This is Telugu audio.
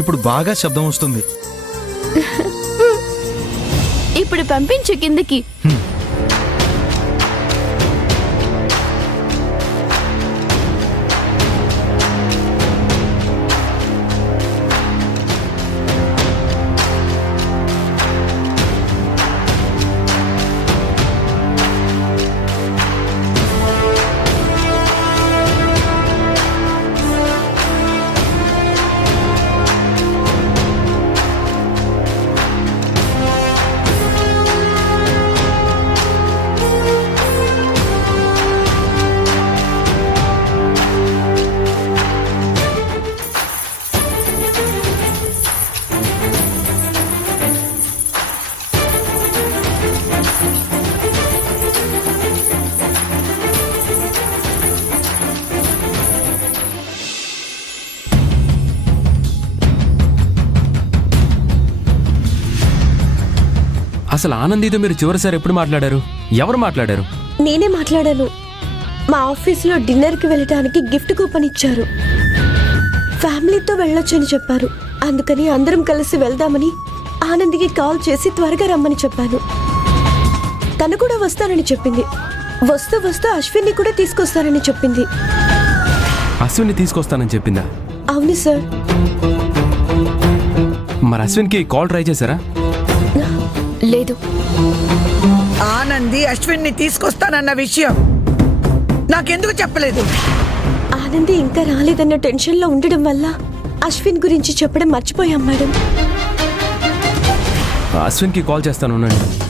ఇప్పుడు బాగా శబ్దం వస్తుంది. ఇప్పుడు పంపించు కిందకి. అసలు ఆనందితో మీరు చివరిసారి ఎప్పుడు మాట్లాడారు? ఎవరు మాట్లాడారు? నేనే మాట్లాడాను. మా ఆఫీస్లో డిన్నర్కి వెళ్ళటానికి గిఫ్ట్ కూపన్ ఇచ్చారు. ఫ్యామిలీతో వెళ్ళొచ్చని చెప్పారు. అందుకని అందరం కలిసి వెళ్దామని ఆనందికి కాల్ చేసి త్వరగా రమ్మని చెప్పాను. తను కూడా వస్తానని చెప్పింది. వస్తూ వస్తూ అశ్విన్ని కూడా తీసుకొస్తానని చెప్పింది. అశ్విన్ని తీసుకొస్తానని చెప్పిందా? అవును సార్. మరి అశ్విన్కి కాల్ ట్రై చేశారా? లేదు. ఆనంది అశ్విన్ని తీసుకొస్తానన్న విషయం నాకెందుకు చెప్పలేదు? ఆనంది ఇంకా రాలేదన్న టెన్షన్లో ఉండడం వల్ల అశ్విన్ గురించి చెప్పడం మర్చిపోయాం మేడం. అశ్విన్కి కాల్ చేస్తాను, ఉండండి.